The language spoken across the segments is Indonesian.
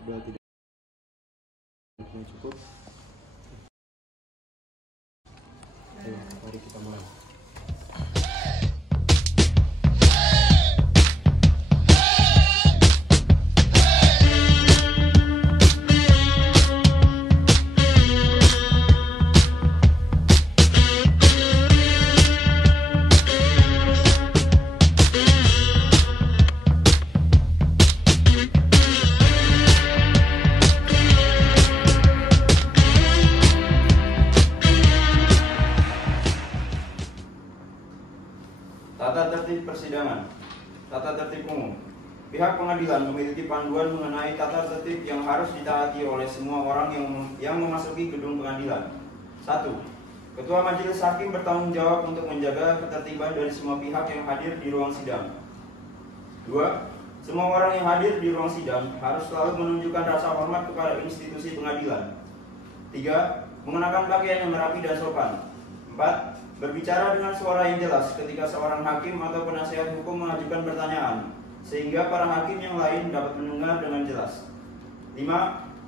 Sudah tidak cukup. Ayo, mari kita mulai. Tata tertib persidangan. Tata tertib umum. Pihak pengadilan memiliki panduan mengenai tata tertib yang harus ditaati oleh semua orang yang memasuki gedung pengadilan. 1. Ketua Majelis Hakim bertanggung jawab untuk menjaga ketertiban dari semua pihak yang hadir di ruang sidang. 2. Semua orang yang hadir di ruang sidang harus selalu menunjukkan rasa hormat kepada institusi pengadilan. 3. Mengenakan pakaian yang rapi dan sopan. 4. Berbicara dengan suara yang jelas ketika seorang hakim atau penasihat hukum mengajukan pertanyaan, sehingga para hakim yang lain dapat mendengar dengan jelas. 5.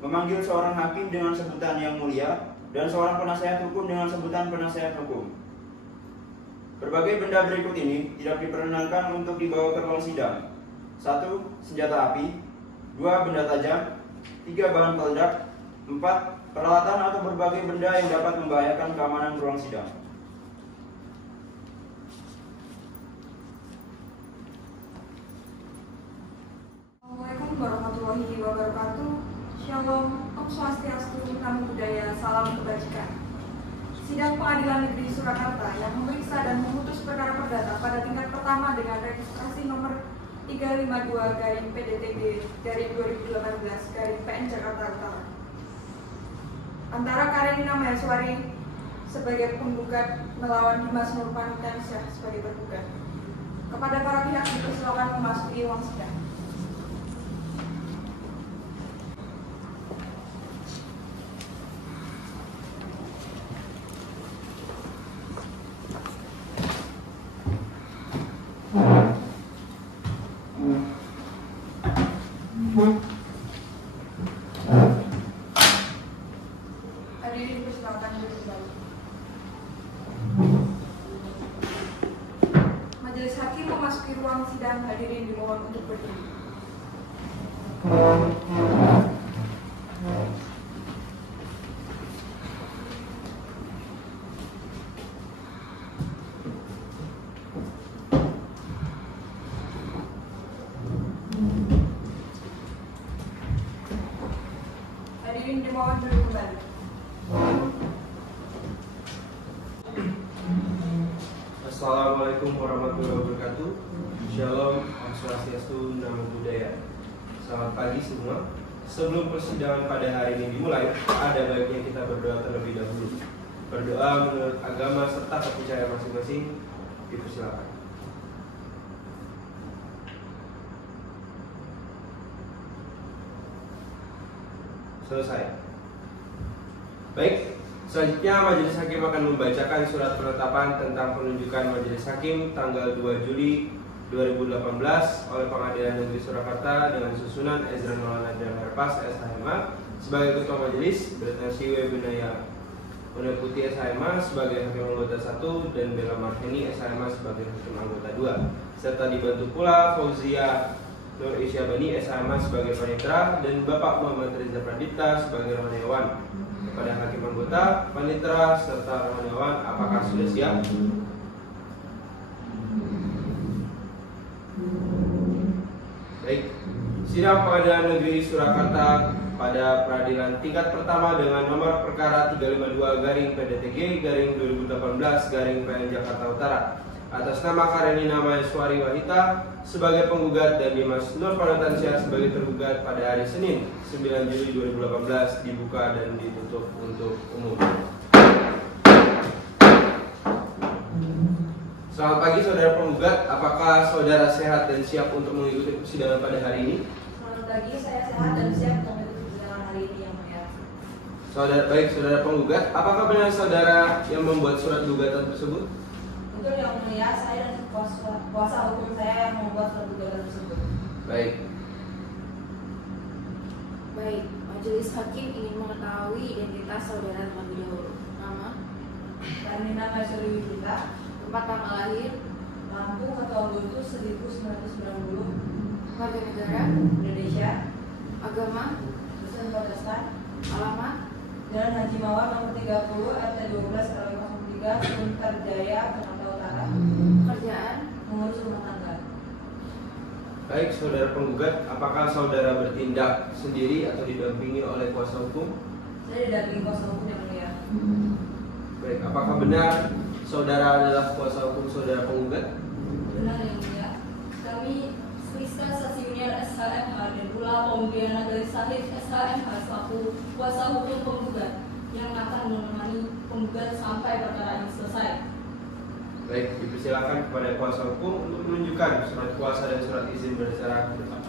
Memanggil seorang hakim dengan sebutan yang mulia dan seorang penasihat hukum dengan sebutan penasihat hukum. Berbagai benda berikut ini tidak diperkenankan untuk dibawa ke ruang sidang. 1. Senjata api. 2. Benda tajam. 3. Bahan peledak. 4. Peralatan atau berbagai benda yang dapat membahayakan keamanan ruang sidang. Assalamualaikum warahmatullahi wabarakatuh. Shalom, Om Swastiastu, Namo Buddhaya, Salam Kebajikan. Sidang Pengadilan Negeri Surakarta yang memeriksa dan memutus perkara perdata pada tingkat pertama dengan registrasi nomor 352/PDTB/2018/PN Jakarta Utara. Antara Karenina Maheswari sebagai penggugat melawan Dimas Nurpanitansyah sebagai tergugat. Kepada para pihak dipersilakan memasuki ruang sidang. Hadirin dipersilakan duduk kembali. Majelis Hakim memasuki ruang sidang. Hadirin dimohon untuk berdiri. Hadirin dimohon duduk kembali. Assalamualaikum warahmatullahi wabarakatuh. Shalom, Om Swastiastu, Namo Buddhaya. Selamat pagi semua. Sebelum persidangan pada hari ini dimulai, ada baiknya kita berdoa terlebih dahulu. Berdoa menurut agama serta kepercayaan masing-masing. Dipersilakan. Selesai. Baik, selanjutnya Majelis Hakim akan membacakan surat penetapan tentang penunjukan Majelis Hakim tanggal 2 Juli 2018 oleh Pengadilan Negeri Surakarta dengan susunan Ezra Maulana dan Herpas SHMA sebagai Ketua Majelis, Bertansi W. Benaya Putih SHMA sebagai Hakim Anggota 1 dan Bella Marheni SHMA sebagai Hakim Anggota 2, serta dibantu pula Fauzia Nur Isyabani SHMA sebagai Panitra dan Bapak Muhammad Reza Pradipta sebagai Rohaniawan. Kepada Hakim Anggota, Panitra serta Rohaniawan, apakah sudah siap? Baik, sidang Pengadilan Negeri Surakarta pada peradilan tingkat pertama dengan nomor perkara 352/PDTG/2018/PN Jakarta Utara atas nama Karenina Maheswari Wahita sebagai penggugat dan Dimas Nurpanitansyah sebagai tergugat pada hari Senin 9 Juli 2018 dibuka dan ditutup untuk umum. Selamat pagi saudara penggugat, apakah saudara sehat dan siap untuk mengikuti persidangan pada hari ini? Selamat pagi, saya sehat dan siap untuk mengikuti persidangan hari ini yang mulia. Saudara penggugat, apakah benar saudara yang membuat surat gugatan tersebut? Betul yang mulia, saya dan kuasa hukum saya yang membuat surat gugatan tersebut. Baik. Baik, majelis hakim ingin mengetahui identitas saudara terlebih dahulu. Nama, Karnina Maisuri Wibita, tempat tanggal lahir, Lampung 1 Agustus 1990, warga negara, Indonesia, agama, Kristen Protestan, alamat, Jalan Haji Mawar nomor 30 RT 12 RW 03 Sunter Jaya, Jakarta Utara, pekerjaan, mengurus rumah tangga. Baik, saudara penggugat, apakah saudara bertindak sendiri atau didampingi oleh kuasa hukum? Saya didampingi kuasa hukum yang mulia. Baik, apakah benar saudara adalah kuasa hukum saudara penggugat? Benar yang mulia. Kami Sriska Saksi Union SHMH dan pula Pembiana dari Sahid SHMH selaku kuasa hukum penggugat yang akan menemani penggugat sampai perkara ini selesai. Baik, dipersilakan kepada kuasa hukum untuk menunjukkan surat kuasa dan surat izin beracara ke depan.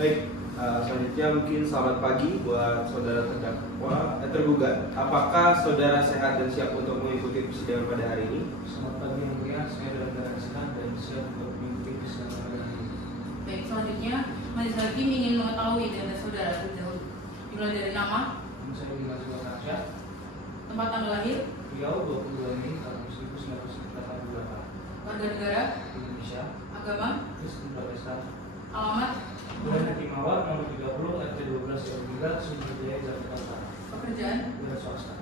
Baik, selanjutnya mungkin selamat pagi buat saudara tergugat. Apakah saudara sehat dan siap untuk mengikuti persidangan pada hari ini? Selamat pagi yang mulia, saya dalam keadaan sehat dan siap untuk mengikuti persidangan pada hari ini. Baik, selanjutnya majelis hakim ingin mengetahui identitas saudara terlebih dahulu. Dimulai dari nama, Nama saya Dimas Raja, tempat tanggal lahir, Riau 22 Mei tahun 1988, warga negara, Indonesia, agama, Kristen Protestan, alamat, Jalan Haji Mawar nomor 30 RT 12 RW 3 Sunter Jaya, Jakarta Utara, pekerjaan, wira swasta.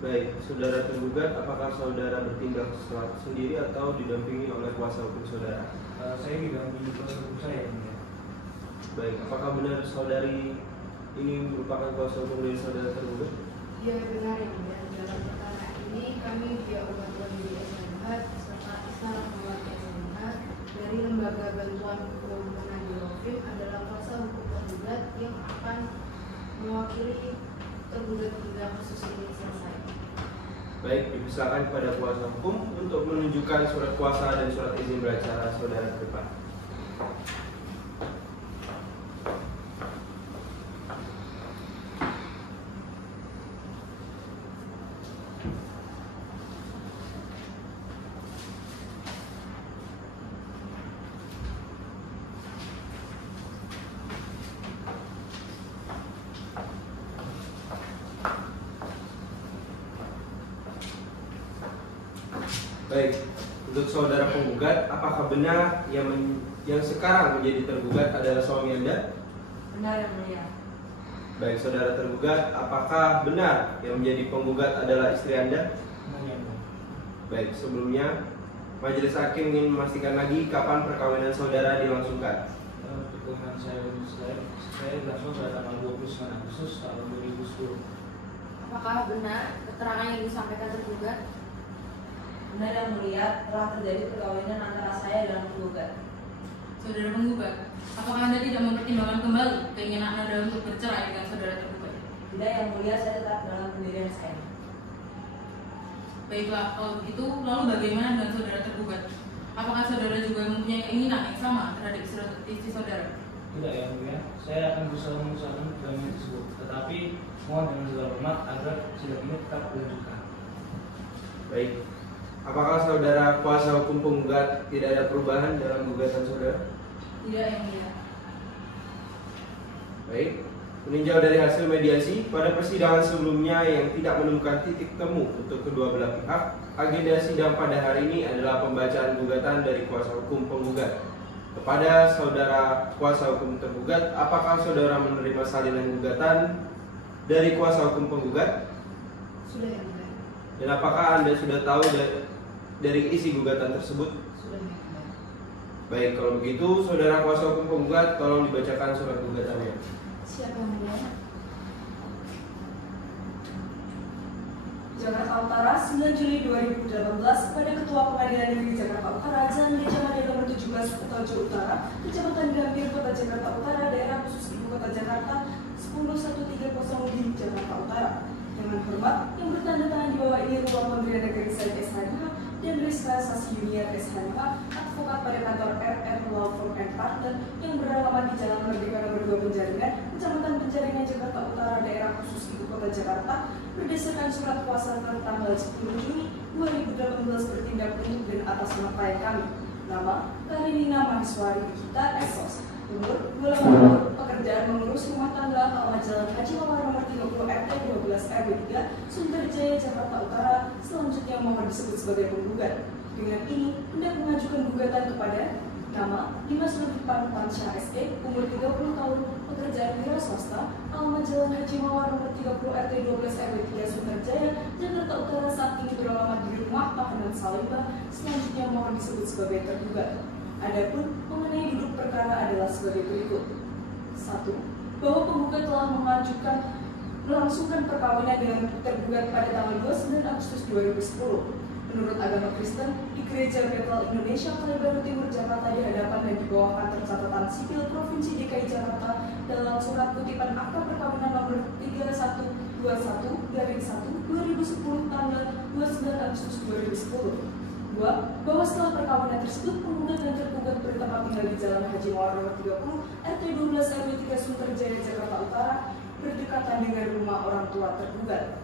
Baik, saudara tergugat, apakah saudara bertindak sendiri atau didampingi oleh kuasa hukum saudara? Saya didampingi kuasa hukum saya yang mulia. Baik, apakah benar saudari ini merupakan kuasa hukum dari saudara tergugat? Ya benar yang mulia. Dalam perkara ini kami via umat wali SMH serta Istana Keluarga SMH dari Lembaga Bantuan Hukum Penadilan adalah kuasa hukum tergugat yang akan mewakili tergugat hingga kasus ini selesai. Baik, dipersilakan kepada kuasa hukum untuk menunjukkan surat kuasa dan surat izin beracara saudara ke depan. Baik, untuk saudara penggugat, apakah benar yang sekarang menjadi tergugat adalah suami Anda? Benar yang mulia. Baik, saudara tergugat, apakah benar yang menjadi penggugat adalah istri Anda? Mulia. Baik, sebelumnya majelis hakim ingin memastikan lagi kapan perkawinan saudara dilangsungkan. Perkenalan saya langsung pada tanggal 29 Agustus tahun 2010. Apakah benar keterangan yang disampaikan tergugat? Benar yang mulia, telah terjadi perkawinan antara saya dan penggugat. saudara penggugat. Apakah Anda tidak mempertimbangkan kembali keinginan Anda untuk bercerai dengan saudara tergugat? Tidak yang mulia, saya tetap dalam pendirian saya. Baiklah, kalau begitu, lalu bagaimana dengan saudara tergugat? Apakah saudara juga mempunyai keinginan yang sama terhadap istri saudara? Tidak yang mulia, saya akan berusaha mengusahakan perkawinan tersebut. Tetapi mohon dengan segala hormat agar sidang ini tetap dilanjutkan. Baik. Apakah saudara kuasa hukum penggugat tidak ada perubahan dalam gugatan saudara? Tidak yang mulia. Baik. Meninjau dari hasil mediasi pada persidangan sebelumnya yang tidak menemukan titik temu untuk kedua belah pihak, agenda sidang pada hari ini adalah pembacaan gugatan dari kuasa hukum penggugat. Kepada saudara kuasa hukum tergugat, apakah saudara menerima salinan gugatan dari kuasa hukum penggugat? Sudah yang mulia. Dan apakah Anda sudah tahu dari isi gugatan tersebut? Sudah yang mulia. Baik, kalau begitu saudara kuasa hukum penggugat tolong dibacakan surat gugatannya. Siapa yang mulia? Jakarta Utara 9 Juli 2018 kepada Ketua Pengadilan Negeri Jakarta Utara Jalan Gajah Mada nomor 17 Kutojo Utara, Kecamatan Gambir, Kota Jakarta Utara, Daerah Khusus Ibu Kota Jakarta 10130 di Jakarta Utara. Dengan hormat, yang bertanda tangan di bawah ini Ruang Pemberian Negeri Said SHMH dan Rizka Sasi Junior SHMH, advokat pada kantor RR Law Firm and Partner yang beralamat di Jalan Merdeka nomor 2 Penjaringan, Kecamatan Penjaringan, Jakarta Utara, Daerah Khusus Ibu Kota Jakarta, berdasarkan surat kuasa tanggal 10 Juni 2018 bertindak untuk dan atas nama klien kami. Nama Karinina Maheswari Gita Esos. Umur 28 tahun, pekerjaan mengurus rumah tangga, alamat Jalan Haji Mawar nomor 30 RT 12 RW 3, Sunterjaya, Jakarta Utara. Selanjutnya mohon disebut sebagai penggugat. Dengan ini, hendak mengajukan gugatan kepada nama Dimas Lutfan Pansyah SE, umur 30 tahun, pekerjaan wira swasta, alamat Jalan Haji Mawar nomor 30 RT 12 RW 3 Sunterjaya, Jakarta Utara, saat ini beralamat di rumah tahanan Salemba. Selanjutnya mohon disebut sebagai tergugat. Adapun mengenai duduk perkara adalah sebagai berikut. 1. Bahwa penggugat telah melangsungkan perkawinan dengan tergugat pada tanggal 29 Agustus 2010 menurut agama Kristen di Gereja Bethel Indonesia Kalibaru Timur, Jakarta, di hadapan dan di bawah kantor catatan sipil Provinsi DKI Jakarta dalam surat kutipan akta perkawinan nomor 3121/1/2010 tanggal 29 Agustus 2010. 2. Bahwa setelah perkawinan tersebut, penggugat dan tergugat bertempat tinggal di Jalan Haji Mawar nomor 30 RT 12 RW 3 Sunterjaya, Jakarta Utara, berdekatan dengan rumah orang tua tergugat.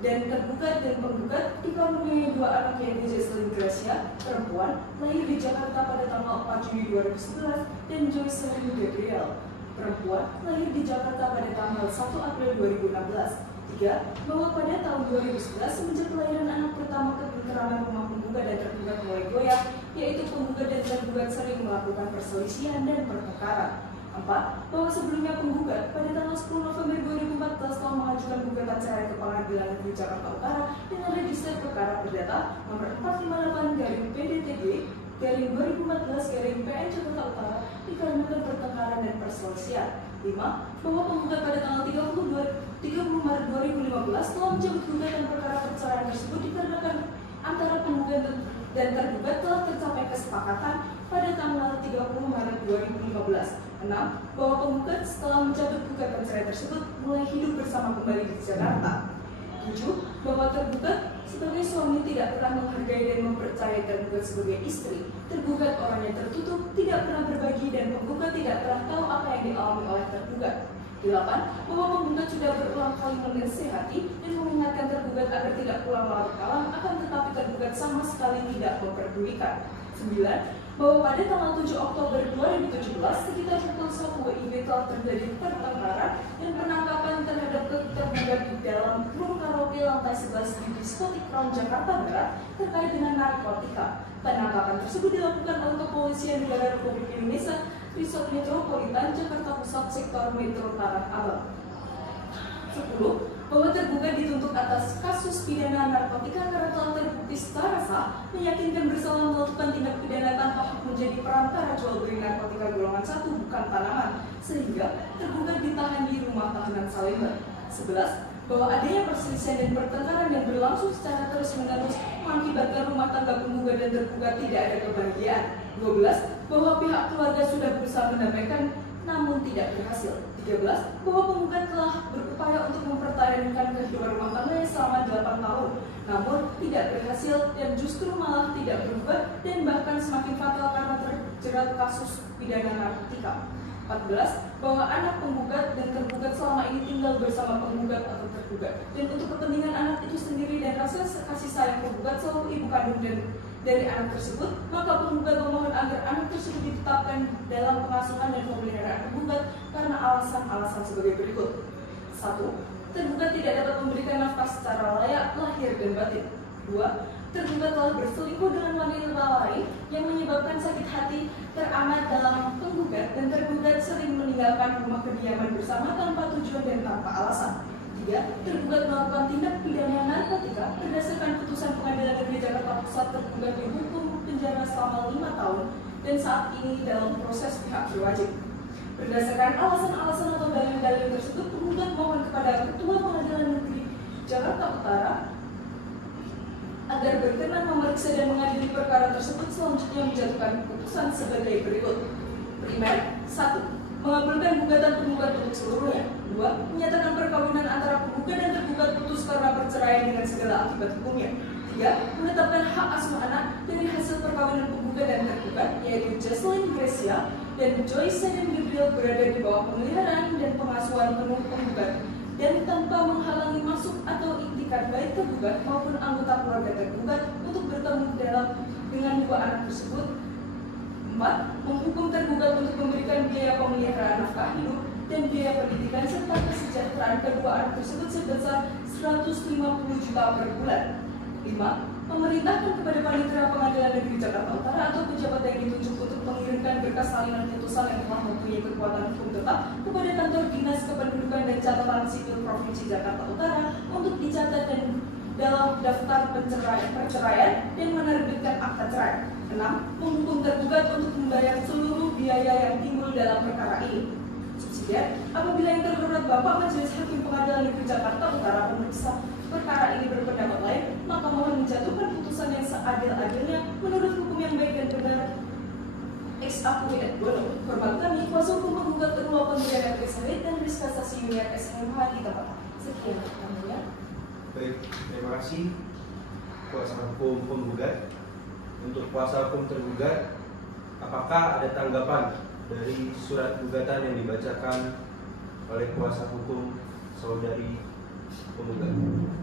Dan tergugat dan penggugat dikaruniai 2 anak, yaitu Jesselyn Gracia, perempuan, lahir di Jakarta pada tanggal 4 Juli 2011, dan Joyce Selin Gabriel, perempuan, lahir di Jakarta pada tanggal 1 April 2016. 3. Bahwa pada tahun 2011 semenjak kelahiran anak pertama, ketenteraman rumah penggugat dan tergugat mulai goyah, yaitu penggugat dan tergugat sering melakukan perselisihan dan pertengkaran. 4. Bahwa sebelumnya penggugat pada tanggal 10 November 2014 telah mengajukan gugatan cerai ke Pengadilan Negeri Jakarta Utara dengan register perkara perdata nomor 458-PDTG-2014-PN Jakarta Utara dikarenakan pertengkaran dan perselisihan. 5. Bahwa penggugat pada tanggal 30 Maret 2015 telah mencabut gugatan perkara perceraian tersebut dikarenakan antara penggugat dan tergugat telah tercapai kesepakatan pada tanggal 30 Maret 2015. 6. Bahwa penggugat setelah mencabut gugatan cerai tersebut mulai hidup bersama kembali di Jakarta. 7. Bahwa tergugat sebagai suami tidak pernah menghargai dan mempercayai tergugat sebagai istri. Tergugat orangnya tertutup, tidak pernah berbagi, dan penggugat tidak pernah tahu apa yang dialami oleh tergugat. 8. Bahwa penggugat sudah berulang kali menasihati dan mengingatkan tergugat agar tidak pulang larut malam, akan tetapi tergugat sama sekali tidak memperdulikan. 9. Bahwa pada tanggal 7 Oktober 2017 sekitar pukul 1 WIB telah terjadi pertengkaran dan penangkapan terhadap tergugat di dalam room karaoke lantai 11 di Diskotik Crown Jakarta Barat terkait dengan narkotika. Penangkapan tersebut dilakukan oleh Kepolisian Negara Republik Indonesia Resort Metropolitan Jakarta Pusat Sektor Metro Tanah Abang. 10. Bahwa tergugat dituntut atas kasus pidana narkotika karena telah terbukti secara sah meyakinkan bersalah melakukan tindak pidana tanpa hak menjadi perantara jual beli narkotika golongan 1 bukan tanaman, sehingga tergugat ditahan di rumah tahanan Salemba. 11. Bahwa adanya perselisihan dan pertengkaran yang berlangsung secara terus-menerus mengakibatkan rumah tangga penggugat dan tergugat tidak ada kebahagiaan. 12. Bahwa pihak keluarga sudah berusaha mendamaikan namun tidak berhasil. 13. Bahwa penggugat telah berupaya untuk mempertahankan kehidupan rumah tangganya selama 8 tahun, namun tidak berhasil dan justru malah tidak berubah dan bahkan semakin fatal karena terjerat kasus pidana narkotika. 14. Bahwa anak penggugat dan tergugat selama ini tinggal bersama penggugat atau tergugat, dan untuk kepentingan anak itu sendiri dan rasa kasih sayang penggugat selalu ibu kandung dan dari anak tersebut, maka penggugat memohon agar anak tersebut ditetapkan dalam pengasuhan dan pemeliharaan penggugat karena alasan-alasan sebagai berikut. 1. Tergugat tidak dapat memberikan nafkah secara layak lahir dan batin. 2. Tergugat telah berselingkuh dengan wanita lain yang menyebabkan sakit hati teramat dalam penggugat, dan tergugat sering meninggalkan rumah kediaman bersama tanpa tujuan dan tanpa alasan. 3. Tergugat melakukan tindak pidana narkotika berdasarkan putusan Pengadilan Negeri Jakarta Pusat. Tergugat dihukum penjara selama 5 tahun dan saat ini dalam proses pihak berwajib. Berdasarkan alasan-alasan atau dalil-dalil tersebut, penggugat mohon kepada Ketua Pengadilan Negeri Jakarta Jakarta Utara agar berkenan memeriksa dan mengadili perkara tersebut, selanjutnya menjatuhkan putusan sebagai berikut. Primer, 1. Mengabulkan gugatan penggugat untuk seluruhnya. 2. Menyatakan perkawinan antara penggugat dan tergugat putus karena perceraian dengan segala akibat hukumnya. 3. Menetapkan hak asuh anak dari hasil perkawinan penggugat dan tergugat, yaitu Jocelyn Gracia dan Joyce Shannon Gabriel berada di bawah pemeliharaan dan pengasuhan penuh penggugat dan tanpa menghalangi masuk atau iktikad baik tergugat maupun anggota keluarga tergugat untuk bertemu dengan dua anak tersebut. 4. Menghukum tergugat untuk memberikan biaya pemeliharaan nafkah hidup dan biaya pendidikan serta kesejahteraan kedua anak tersebut sebesar 150 juta per bulan. 5. Memerintahkan kepada Panitera Pengadilan Negeri Jakarta Utara atau pejabat yang ditunjuk untuk mengirimkan berkas salinan putusan yang telah mempunyai kekuatan hukum tetap kepada kantor Dinas Kependudukan dan Catatan Sipil Provinsi Jakarta Utara untuk dicatat dan dalam daftar perceraian dan menerbitkan akta cerai. 6. Menghukum tergugat untuk membayar seluruh biaya yang timbul dalam perkara ini. Subsidiar, apabila yang terhormat Bapak Majelis Hakim Pengadilan Negeri Jakarta Utara memeriksa perkara ini berpendapat lain, maka mohon menjatuhkan putusan yang seadil-adilnya menurut hukum yang baik dan benar. Ex Acui et Bono. Hormat kami, kuasa hukum penggugat kedua pemberian Negeri Sahid dan Rizka Sasi Junior SMH di tempat. Sekian, ya. Baik, terima kasih kuasa hukum penggugat. Untuk kuasa hukum tergugat, apakah ada tanggapan dari surat gugatan yang dibacakan oleh kuasa hukum saudari penggugat?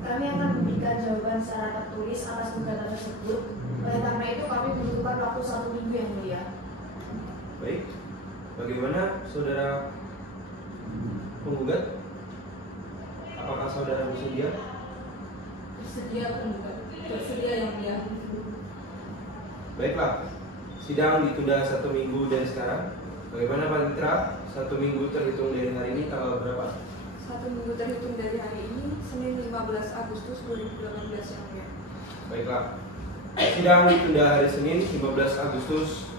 Kami akan memberikan jawaban secara tertulis atas gugatan tersebut. Oleh karena itu kami membutuhkan waktu 1 minggu yang mulia. Baik, bagaimana saudara penggugat? Apakah saudara bersedia? Bersedia penggugat, bersedia yang mulia. Baiklah, sidang ditunda 1 minggu dari sekarang. Bagaimana Pak Mitra? 1 minggu terhitung dari hari ini tanggal berapa? 1 minggu terhitung dari hari ini, Senin 15 Agustus 2018 yang mulia. Baiklah, sidang ditunda hari Senin 15 Agustus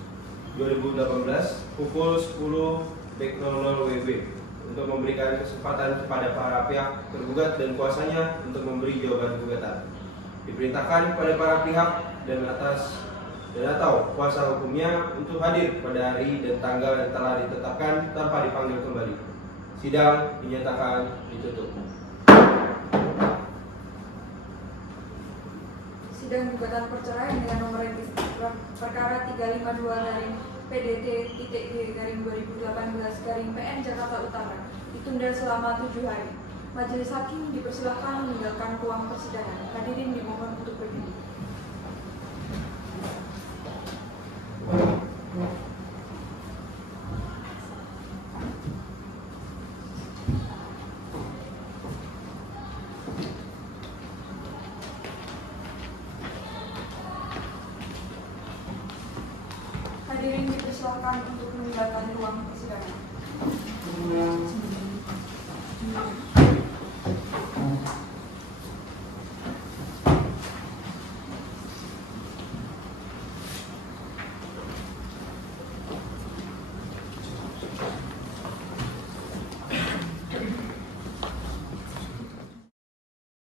2018 pukul 10.00 WIB untuk memberikan kesempatan kepada para pihak tergugat dan kuasanya untuk memberi jawaban gugatan. Diperintahkan kepada para pihak dan atau kuasa hukumnya untuk hadir pada hari dan tanggal yang telah ditetapkan tanpa dipanggil kembali. Sidang dinyatakan ditutup. Sidang gugatan perceraian dengan nomor registrasi perkara 352-PDT-G-2018-PN Jakarta Utara ditunda selama 7 hari. Majelis hakim dipersilakan meninggalkan ruang persidangan. Hadirin dimohon untuk berdiri. Hadirin dipersilakan untuk meninggalkan ruang persidangan.